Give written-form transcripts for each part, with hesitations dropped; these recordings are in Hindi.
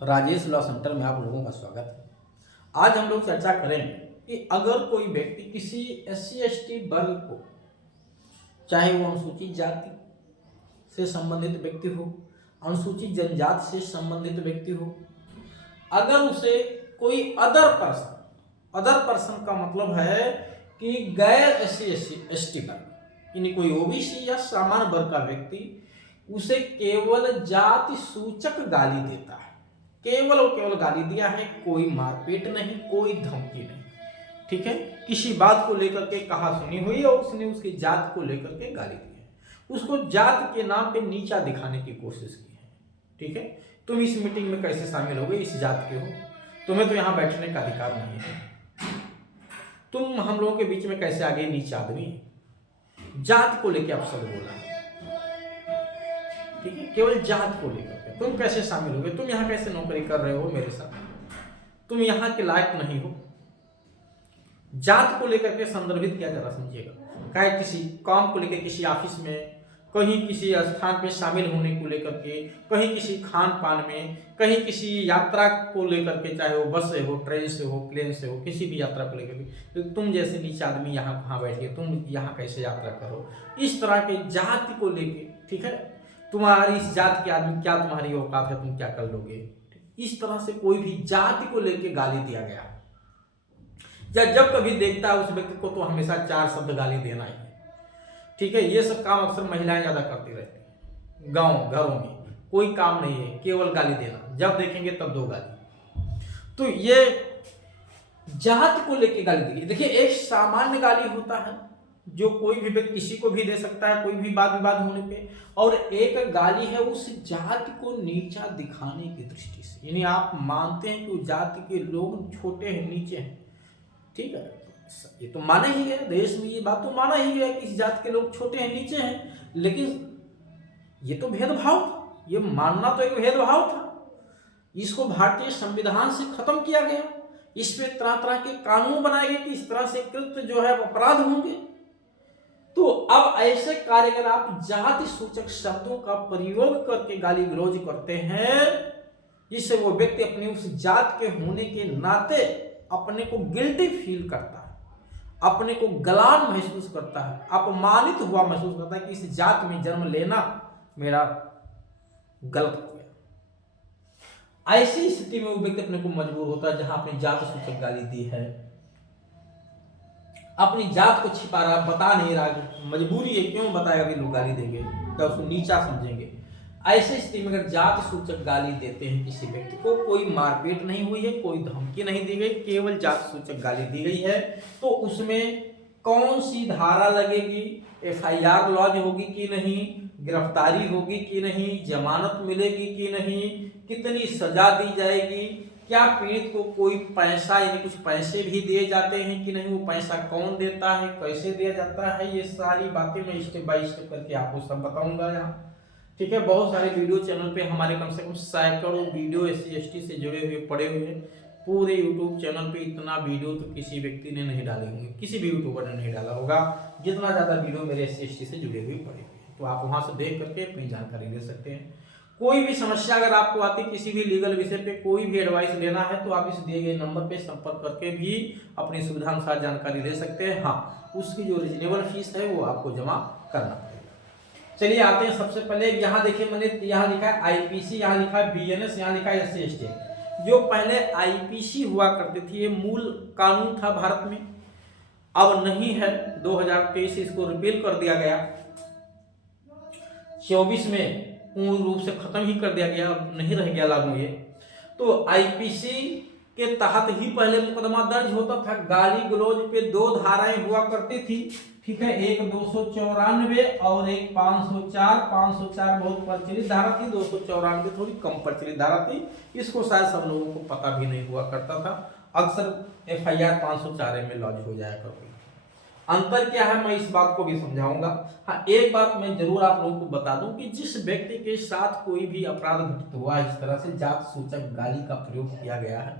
राजेश लॉ सेंटर में आप लोगों का स्वागत है। आज हम लोग चर्चा करेंगे कि अगर कोई व्यक्ति किसी SC/ST वर्ग को, चाहे वो अनुसूचित जाति से संबंधित व्यक्ति हो, अनुसूचित जनजाति से संबंधित व्यक्ति हो, अगर उसे कोई अदर पर्सन का मतलब है कि गैर SC/ST वर्ग, यानी कोई OBC या सामान्य वर्ग का व्यक्ति उसे केवल जाति सूचक गाली देता है, केवल और केवल गाली दिया है, कोई मारपीट नहीं, कोई धमकी नहीं, ठीक है। किसी बात को लेकर के कहा सुनी हुई और उसने उसकी जात को लेकर के गाली दी है, उसको जात के नाम पे नीचा दिखाने की कोशिश की है, ठीक है। तुम इस मीटिंग में कैसे शामिल हो गए, इस जात के हो, तुम्हें तो यहाँ बैठने का अधिकार नहीं है, तुम हम लोगों के बीच में कैसे आ गए, नीचा आदमी। जात को लेकर आप सब बोला, ठीक है, केवल जात को लेकर के तुम कैसे शामिल हो गए, तुम यहाँ कैसे नौकरी कर रहे हो मेरे साथ, तुम यहाँ के लायक नहीं हो। जात को लेकर के संदर्भित किया जरा समझिएगा, चाहे किसी काम को लेकर, किसी ऑफिस में, कहीं किसी स्थान पे शामिल होने को लेकर के, कहीं किसी खान पान में, कहीं किसी यात्रा को लेकर के, चाहे वो बस से हो, ट्रेन से हो, प्लेन से हो, किसी भी यात्रा को लेकर के, तो तुम जैसे नीचे आदमी यहाँ कहाँ बैठे, तुम यहाँ कैसे यात्रा करो, इस तरह के जाति को लेके, ठीक है, तुम्हारी इस जात के आदमी क्या तुम्हारी औकात है, तुम क्या कर लोगे, इस तरह से कोई भी जाति को लेके गाली दिया गया, या जब कभी देखता है उस व्यक्ति को तो हमेशा 4 शब्द गाली देना ही है, ठीक है। ये सब काम अक्सर महिलाएं ज्यादा करती रहती हैं, गांव घरों में कोई काम नहीं है, केवल गाली देना, जब देखेंगे तब 2 गाली। तो ये जात को लेके गाली दी। देखिए, एक सामान्य गाली होता है जो कोई भी व्यक्ति किसी को भी दे सकता है, कोई भी वाद विवाद होने पे, और एक गाली है उस जाति को नीचा दिखाने की दृष्टि से, यानी आप मानते हैं कि उस जाति के लोग छोटे हैं, नीचे हैं, ठीक है, ये तो माना ही गया, देश में ये बात तो माना ही गया कि इस जाति के लोग छोटे हैं, नीचे हैं, लेकिन ये तो भेदभाव था, ये मानना तो एक भेदभाव था, इसको भारतीय संविधान से खत्म किया गया, इसमें तरह तरह के कानून बनाए गए कि इस तरह से कृत्य जो है अपराध होंगे। तो अब ऐसे कार्य अगर आप जाति सूचक शब्दों का प्रयोग करके गाली गलौज करते हैं, जिससे वो व्यक्ति अपनी उस जात के होने के नाते अपने को गिल्टी फील करता है, अपने को गलान महसूस करता है, अपमानित हुआ महसूस करता है कि इस जात में जन्म लेना मेरा गलत हो गया। ऐसी स्थिति में वो व्यक्ति अपने को मजबूर होता है, जहां अपनी जात सूचक गाली दी है, अपनी जात को छिपा रहा, बता नहीं रहा, मजबूरी है, क्यों बताएगा कि लोग गाली देंगे, तो उसको नीचा समझेंगे। ऐसे स्थिति में अगर जात सूचक गाली देते हैं किसी व्यक्ति को, कोई मारपीट नहीं हुई है, कोई धमकी नहीं दी गई, केवल जात सूचक गाली दी गई है, तो उसमें कौन सी धारा लगेगी, FIR लॉन्च होगी कि नहीं, गिरफ्तारी होगी कि नहीं, जमानत मिलेगी कि नहीं, कितनी सजा दी जाएगी, क्या पीड़ित को कोई पैसा यानी कुछ पैसे भी दिए जाते हैं कि नहीं, वो पैसा कौन देता है, कैसे दिया जाता है, ये सारी बातें मैं स्टेप बाय स्टेप करके आपको सब बताऊंगा यहाँ, ठीक है। बहुत सारे वीडियो चैनल पे हमारे कम से कम सैकड़ों वीडियो SC/ST से जुड़े हुए पड़े हुए हैं, पूरे यूट्यूब चैनल पे इतना वीडियो तो किसी व्यक्ति ने नहीं डाले होंगे, किसी भी यूट्यूबर ने नहीं डाला होगा जितना ज़्यादा वीडियो मेरे SC/ST से जुड़े हुए पड़े हुए हैं। तो आप वहाँ से देख करके अपनी जानकारी ले सकते हैं। कोई भी समस्या अगर आपको आती, किसी भी लीगल विषय पे कोई भी एडवाइस लेना है, तो आप इस दिए गए नंबर पे संपर्क करके भी अपनी सुविधा अनुसार जानकारी ले सकते हैं। हाँ, उसकी जो रिजनेबल फीस है वो आपको जमा करना पड़ेगा। चलिए आते हैं, सबसे पहले यहाँ देखिए, मैंने यहाँ लिखा है IPC, यहाँ लिखा है BNS, यहाँ लिखा है SC/ST। जो पहले IPC हुआ करती थी, ये मूल कानून था भारत में, अब नहीं है, 2023 से इसको रिपील कर दिया गया, 24 में पूर्ण रूप से खत्म ही कर दिया गया, अब नहीं रह गया लागू ये। तो IPC के तहत ही पहले मुकदमा दर्ज होता था, गाली गलौज पे 2 धाराएं हुआ करती थी, ठीक है, एक 294 और एक 504। 504 बहुत प्रचलित धारा थी, 294 थोड़ी कम प्रचलित धारा थी, इसको शायद सब लोगों को पता भी नहीं हुआ करता था, अक्सर FIR 504 में लॉन्च हो जाया करती। अंतर क्या है, मैं इस बात को भी समझाऊंगा। हाँ, एक बात मैं जरूर आप लोगों को बता दूं कि जिस व्यक्ति के साथ कोई भी अपराध घटित हुआ, इस तरह से जात सूचक गाली का प्रयोग किया गया है,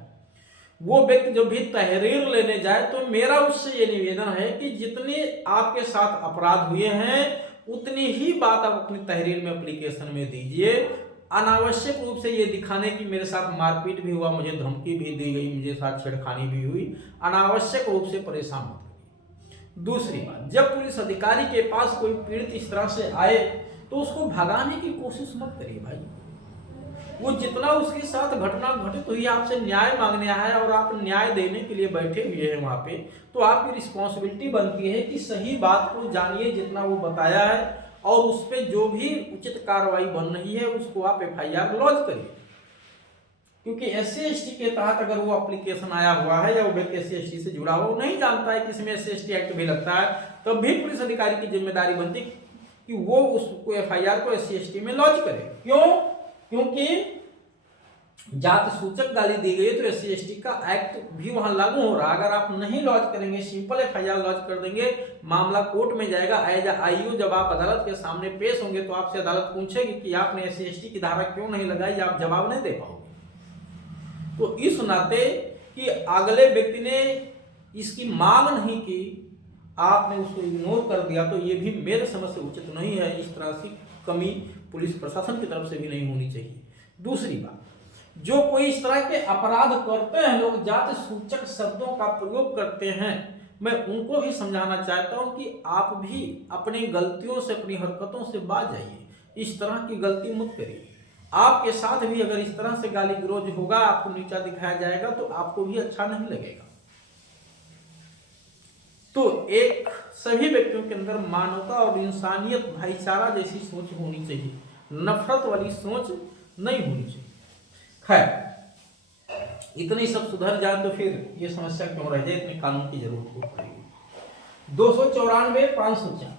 वो व्यक्ति जब भी तहरीर लेने जाए तो मेरा उससे ये निवेदन है कि जितने आपके साथ अपराध हुए हैं उतनी ही बात आप अपनी तहरीर में एप्लीकेशन में दीजिए, अनावश्यक रूप से ये दिखाने की मेरे साथ मारपीट भी हुआ, मुझे धमकी भी दी गई, मुझे साथ छेड़खानी भी हुई, अनावश्यक रूप से परेशान मत करिए। दूसरी बात, जब पुलिस अधिकारी के पास कोई पीड़ित इस तरह से आए तो उसको भगाने की कोशिश मत करिए भाई। वो जितना उसके साथ घटना घटित हुई, आपसे न्याय मांगने आया है और आप न्याय देने के लिए बैठे हुए हैं वहां पे, तो आपकी रिस्पॉन्सिबिलिटी बनती है कि सही बात को जानिए जितना वो बताया है, और उस पर जो भी उचित कार्रवाई बन रही है उसको आप FIR लॉन्च करिए। क्योंकि SC/ST के तहत अगर वो एप्लीकेशन आया हुआ है या वो व्यक्ति SC/ST से जुड़ा हुआ, वो नहीं जानता है कि इसमें SC/ST एक्ट भी लगता है, तब तो भी पुलिस अधिकारी की जिम्मेदारी बनती कि वो उसको FIR को SC/ST में लॉन्च करे। क्यों? क्योंकि जात सूचक गाली दी गई तो SC/ST का एक्ट भी वहां लागू हो रहा है। अगर आप नहीं लॉन्च करेंगे, सिंपल FIR लॉन्च कर देंगे, मामला कोर्ट में जाएगा, एज IO जब आप अदालत के सामने पेश होंगे तो आपसे अदालत पूछेगी कि आपने SC/ST की धारा क्यों नहीं लगाई, आप जवाब नहीं दे पाओगे। तो इस नाते कि अगले व्यक्ति ने इसकी मांग नहीं की, आपने उसको इग्नोर कर दिया, तो ये भी मेरे समझ से उचित नहीं है। इस तरह की कमी पुलिस प्रशासन की तरफ से भी नहीं होनी चाहिए। दूसरी बात, जो कोई इस तरह के अपराध करते हैं, लोग जाति सूचक शब्दों का प्रयोग करते हैं, मैं उनको भी समझाना चाहता हूं कि आप भी अपनी गलतियों से, अपनी हरकतों से बाज जाइए। इस तरह की गलती मत करिए। आपके साथ भी अगर इस तरह से गाली गलौज होगा, आपको नीचा दिखाया जाएगा, तो आपको भी अच्छा नहीं लगेगा। तो एक सभी व्यक्तियों के अंदर मानवता और इंसानियत, भाईचारा जैसी सोच होनी चाहिए, नफरत वाली सोच नहीं होनी चाहिए। खैर, इतनी सब सुधर जाए तो फिर ये समस्या क्यों रह जाए, इतने कानून की जरूरत क्यों पड़ेगी। 294 504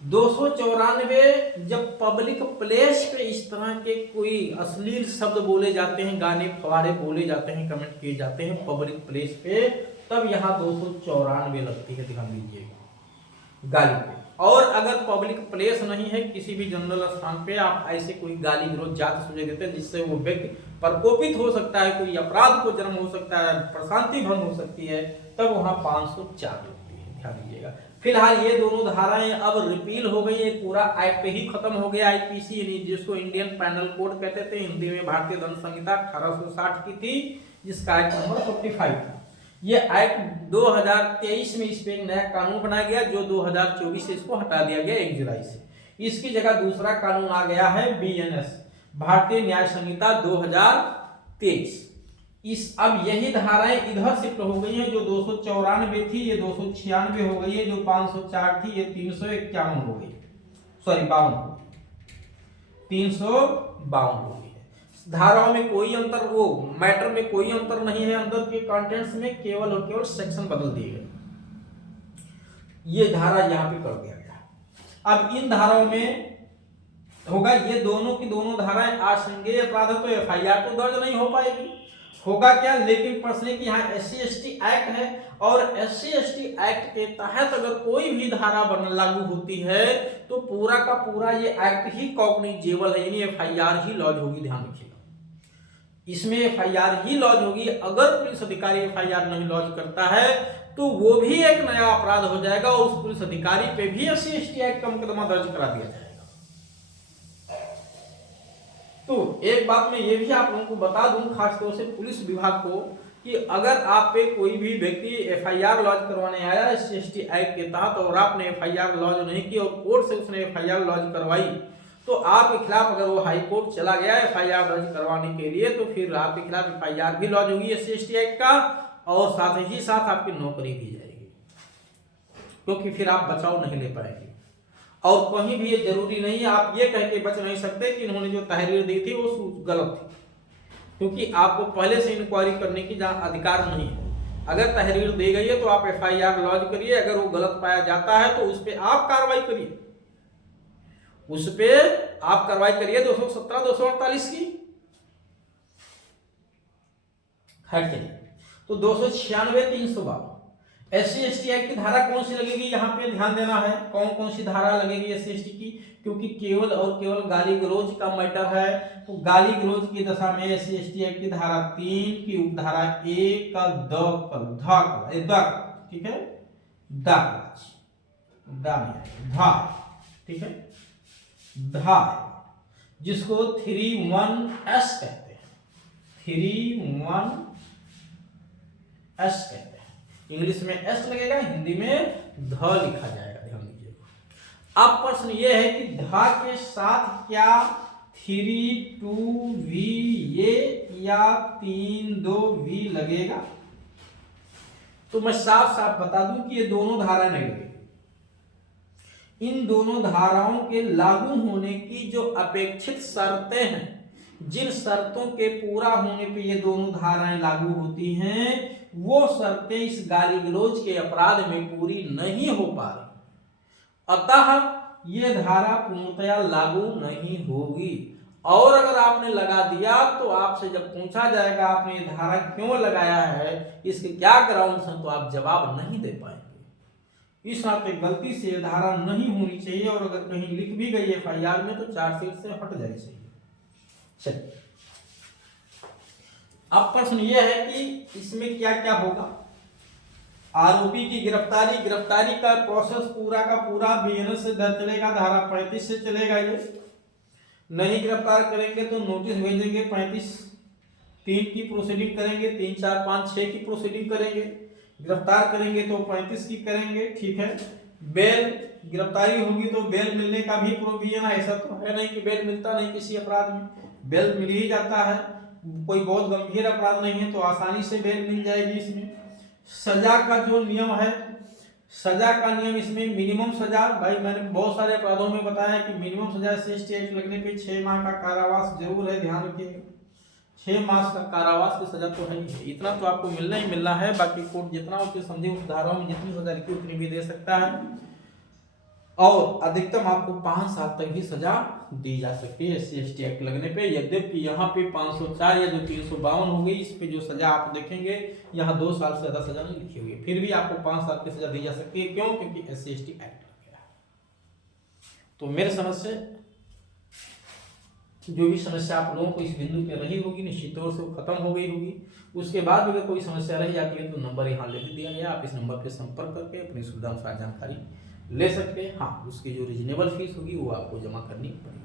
294, जब पब्लिक प्लेस पे इस तरह के कोई अश्लील शब्द बोले जाते हैं, गाने फवारे बोले जाते हैं, कमेंट किए जाते हैं पब्लिक प्लेस पे, तब यहाँ 294 लगती है, ध्यान दीजिएगा, गाली पे। और अगर पब्लिक प्लेस नहीं है, किसी भी जनरल स्थान पे आप ऐसे कोई गाली गलौज जाति सूचक देते हैं जिससे वो व्यक्ति प्रकोपित हो सकता है, कोई अपराध को जन्म हो सकता है, प्रशांति भंग हो सकती है, तब वहां 504 लगती है, ध्यान दीजिएगा। फिलहाल ये दोनों धाराएं अब रिपील हो गई है, पूरा एक्ट ही खत्म हो गया। IPC जिसको इंडियन पैनल कोड कहते थे, हिंदी में भारतीय दंड संहिता 1860 की थी, जिसका एक्ट नंबर 55 था। ये एक्ट 2023 में इस पे नया कानून बनाया गया, जो 2024 से इसको हटा दिया गया 1 जुलाई से। इसकी जगह दूसरा कानून आ गया है BNS, भारतीय न्याय संहिता 2023। अब यही धाराएं इधर शिफ्ट हो गई हैं, जो 294 थी ये 296 हो गई है, जो 504 थी ये 351 हो गई, सॉरी 52, 352 हो गई है। धाराओं में कोई अंतर, वो मैटर में कोई अंतर नहीं है, अंदर के कंटेंट्स में केवल और केवल सेक्शन बदल दिए गए, ये धारा यहाँ पे कर दिया गया। अब इन धाराओं में होगा, ये दोनों की दोनों धाराएं आशंकेय अपराध है, तो FIR तो दर्ज नहीं हो पाएगी। होगा क्या, लेकिन प्रश्न है कि यहाँ SC/ST एक्ट है, और SC/ST एक्ट के तहत अगर कोई भी धारा लागू होती है तो पूरा का पूरा ये एक्ट ही कॉग्निजेबल है, यानी FIR ही लॉन्च होगी। ध्यान रखिएगा, इसमें FIR ही लॉन्च होगी। अगर पुलिस अधिकारी FIR नहीं लॉन्च करता है तो वो भी एक नया अपराध हो जाएगा, और उस पुलिस अधिकारी पे भी SC/ST एक्ट का मुकदमा दर्ज करा दिया जाएगा। तो एक बात मैं ये भी आप लोगों को बता दूं, खासतौर से पुलिस विभाग को, कि अगर आप पे कोई भी व्यक्ति FIR लॉन्च करवाने आया SC/ST एक्ट के तहत, और आपने FIR लॉन्च नहीं की और कोर्ट से उसने FIR लॉन्च करवाई, तो आपके खिलाफ अगर वो हाई कोर्ट चला गया FIR दर्ज करवाने के लिए, तो फिर आपके खिलाफ FIR भी लॉन्च होगी SC/ST एक्ट का, और साथ ही साथ आपकी नौकरी भी जाएगी, क्योंकि फिर आप बचाव नहीं ले पाएंगे। और कहीं भी ये जरूरी नहीं है, आप ये कह के बच नहीं सकते कि इन्होंने जो तहरीर दी थी वो गलत थी, क्योंकि आपको पहले से इंक्वायरी करने की अधिकार नहीं है। अगर तहरीर दी गई है तो आप FIR लॉन्च करिए, अगर वो गलत पाया जाता है तो उस पर आप कार्रवाई करिए, उस पर आप कार्रवाई करिए 217 248 की। खैर चलिए, तो 296 352 SC/ST एक्ट की धारा कौन सी लगेगी, यहाँ पे ध्यान देना है, कौन कौन सी धारा लगेगी SC/ST की, क्योंकि केवल और केवल गाली गलौज का मैटर है। तो गाली गलौज की दशा में SC/ST एक्ट की धारा 3 की उपधारा 1 का द, ठीक है, धा, ठीक है, धा, जिसको 31S कहते हैं, 31S कहते हैं। इंग्लिश में एस लगेगा, हिंदी में ध लिखा जाएगा, ध्यान दीजिएगा। अब प्रश्न यह है कि ध के साथ क्या 32V ये या 32V लगेगा? तो मैं साफ साफ बता दूं कि ये दोनों धारा नहीं लगेगी। इन दोनों धाराओं के लागू होने की जो अपेक्षित शर्तें हैं, जिन शर्तों के पूरा होने पे ये दोनों धाराएं लागू होती हैं, वो शर्तें इस गाली गलौज के अपराध में पूरी नहीं हो पा रही, अतः ये धारा पूर्णतया लागू नहीं होगी। और अगर आपने लगा दिया तो आपसे जब पूछा जाएगा आपने ये धारा क्यों लगाया है, इसके क्या ग्राउंड्स हैं, तो आप जवाब नहीं दे पाएंगे। इस नाते गलती से ये धारा नहीं होनी चाहिए, और अगर कहीं लिख भी गई FIR में तो चार्जशीट से हट जानी चाहिए। चलिए, अब प्रश्न यह है कि इसमें क्या क्या होगा। आरोपी की गिरफ्तारी का प्रोसेस पूरा का पूरा BNS से चलेगा, धारा 35 से चलेगा। ये नहीं गिरफ्तार करेंगे तो नोटिस भेजेंगे, 35(3) की प्रोसीडिंग करेंगे, 3, 4, 5, 6 की प्रोसीडिंग करेंगे। गिरफ्तार करेंगे तो 35 की करेंगे, ठीक है। बेल, गिरफ्तारी होगी तो बेल मिलने का भी प्रोविजन है। ऐसा तो है नहीं कि बेल मिलता नहीं, किसी अपराध में बेल मिल ही जाता है। कोई बहुत गंभीर अपराध नहीं है तो आसानी से बेल मिल जाएगी। इसमें सजा का जो नियम है, सजा का नियम इसमें मिनिमम सजा, भाई मैंने बहुत सारे अपराधों में बताया कि मिनिमम सजा SC एक्ट लगने पे 6 माह का कारावास जरूर है, ध्यान रखिएगा। 6 मास का कारावास की सजा तो है ही है, इतना तो आपको मिलना ही मिलना है। बाकी कोर्ट जितना उसे समझे उस धाराओं में जितनी सजा लिखी उतनी भी दे सकता है, और अधिकतम आपको 5 साल तक भी सजा दी जा सकती है SC ST एक्ट लगने पे। यद्यपि यहाँ पे 504 या जो 352 हो गई, इस पे जो सजा आप देखेंगे यहाँ 2 साल से ज्यादा सजा नहीं लिखी हुई है, फिर भी आपको 5 साल की सजा दी जा सकती है। क्यों? क्योंकि SC ST एक्ट लग गया है। तो मेरे समझ से जो भी समस्या आप लोगों को इस बिंदु पे रही होगी, निश्चित तौर से वो खत्म हो गई होगी। उसके बाद अगर कोई समस्या रह जाती है तो नंबर यहाँ लिख दिया गया, आप इस नंबर पे संपर्क करके अपनी सुविधा अनुसार जानकारी ले सकते हैं। हाँ, उसकी जो रीजनेबल फीस होगी वो आपको जमा करनी पड़ेगी।